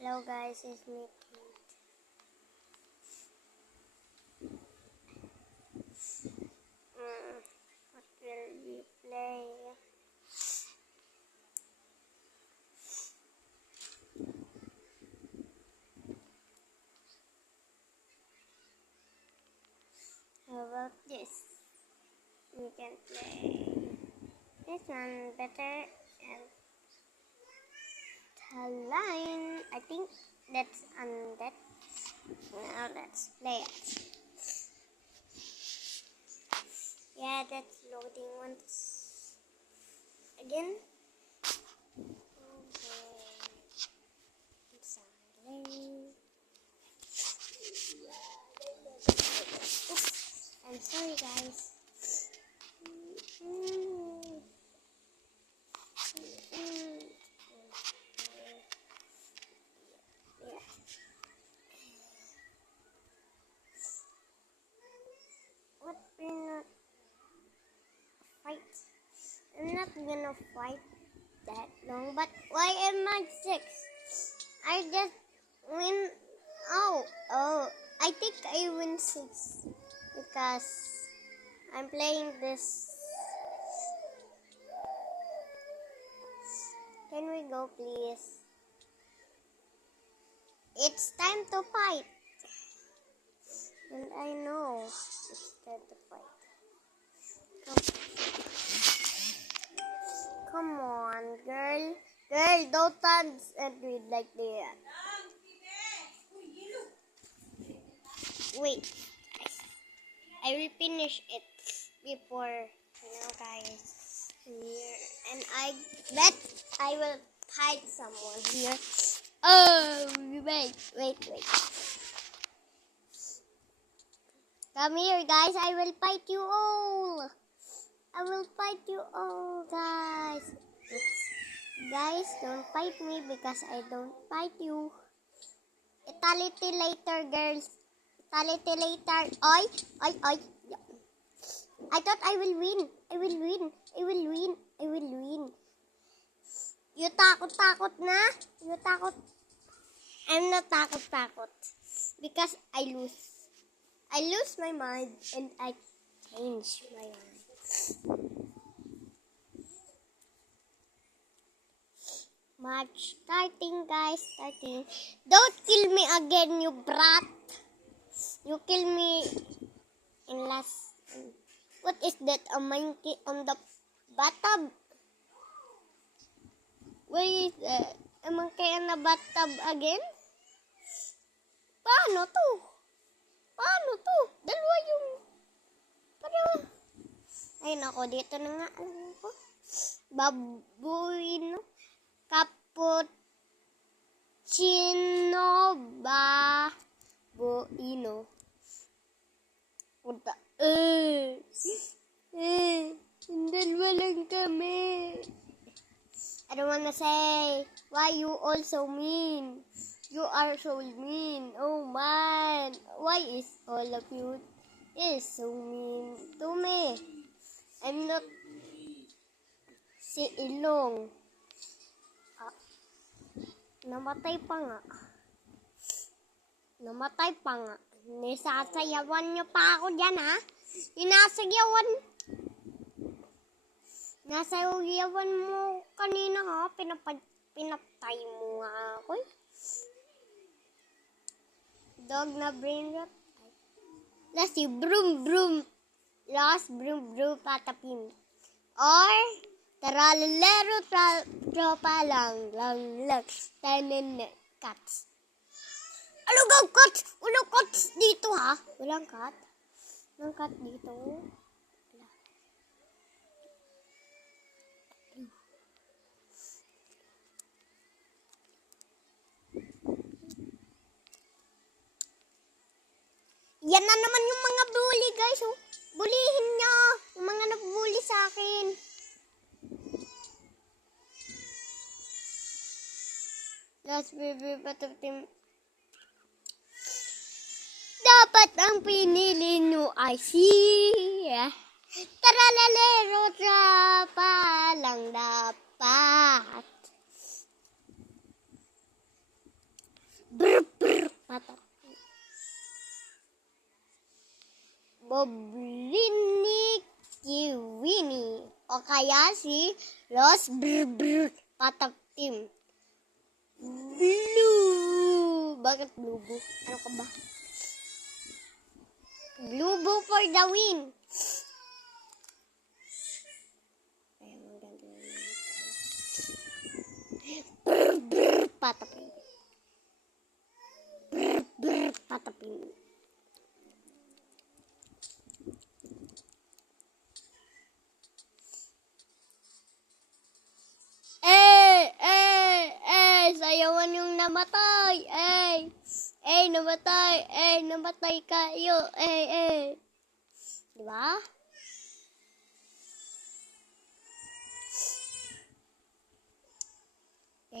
Hello guys, it's me Kate. What will we play? How about this? We can play this one better and the line. I think that's on that. Now let's play it. Yeah, that's loading once again. Oops, I'm sorry guys. What we're not fight? I'm not gonna fight that long, but why am I 6? I just win. Oh, I think I win 6 because I'm playing this. Can we go, please? It's time to fight. And I know it's time to fight. Come on, girl. Girl, don't dance and read like that. Wait, I will finish it before, guys. Here. And I bet I will fight someone here. Oh, wait. Come here, guys. I will fight you all. I will fight you all, guys. Oops. Guys, don't fight me because I don't fight you. Equality later, girls. Equality later. Ay. I thought I will win. You takot na? You takot? I'm not takot. Because I lose. I lose my mind and I change my mind. Match starting, guys. Starting. Don't kill me again, you brat. You kill me in last. What is that? A monkey on the bathtub? Where is that? A monkey on the bathtub again? Paano to? Dalawa yung... Ay, nako. Dito na nga. Babuino. Cappuccino. Babuino. Punta. Dalawa lang kami. I don't wanna say, why you all so mean? You are so mean. Oh man, why is all of you is so mean to me? I'm not si Ilong. Namatay pa nga. Nisasayawan niyo pa ako dyan, ha? Nasayawan mo kanina, ha? Pinapay mo nga ako, eh. Dog na brain rot. Last broom patapin. Or taralalero tropa lang. Tanin cats. Ano cats dito, ha? Walang cat dito. Yan na naman yung mga bully, guys. Oh. Bulihin niyo yung mga nabully sa akin. Last baby patapin. Dapat ang pinili nyo ay taralalero trapa lang dapat. Brr, brr, patak. Boblinik Kiwini. O kaya si Los Brr, brr, patak team. Blue. Bakit blue? Ano ka ba? Blue boo for the win. Brr, brr, patapin. Brr, brr, patapin. Sayawan yung namatay. Namatay. Namatay kayo. Diba?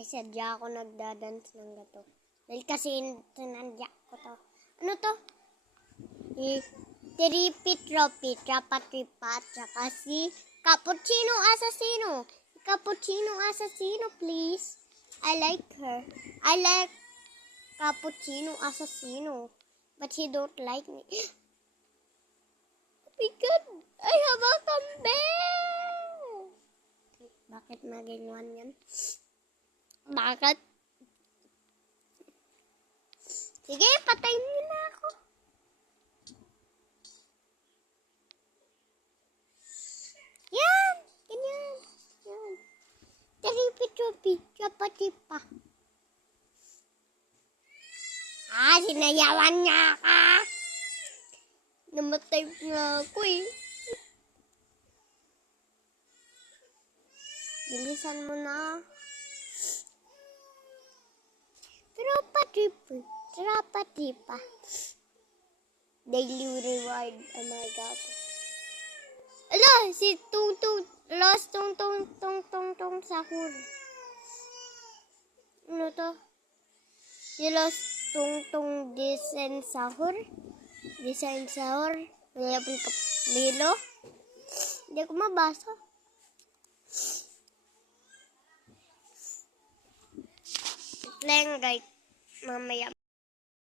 Sadya ako nagdadance ng gato. Dahil kasi sinadya ko to. Ano to? Tripi-tropi, trapa-tripa, tsaka si Cappuccino Assassino. Cappuccino Assassino, please. I like her. I like Cappuccino Assassino. But he don't like me. Oh my God! I have a comeback! Bakit naging one yan? Bakit? Sige, patayin niyo na ako. Yan! Ganyan. Yan. Tripi-tropi, trapa-tripa. Sinayawan niya ka. Namatay na ako eh. Bilisan mo na. Trapa-tripa, trapa-tripa. Daily reward. Oh my God. Ala, si Tung-Tung. Lost Tung-Tung Sahur. Ano to? Si Lost Tung-Tung Design Sahur. Design Sahur. Mayabang kapilo. Hindi ko mabasa. Playing guys. Mamaya.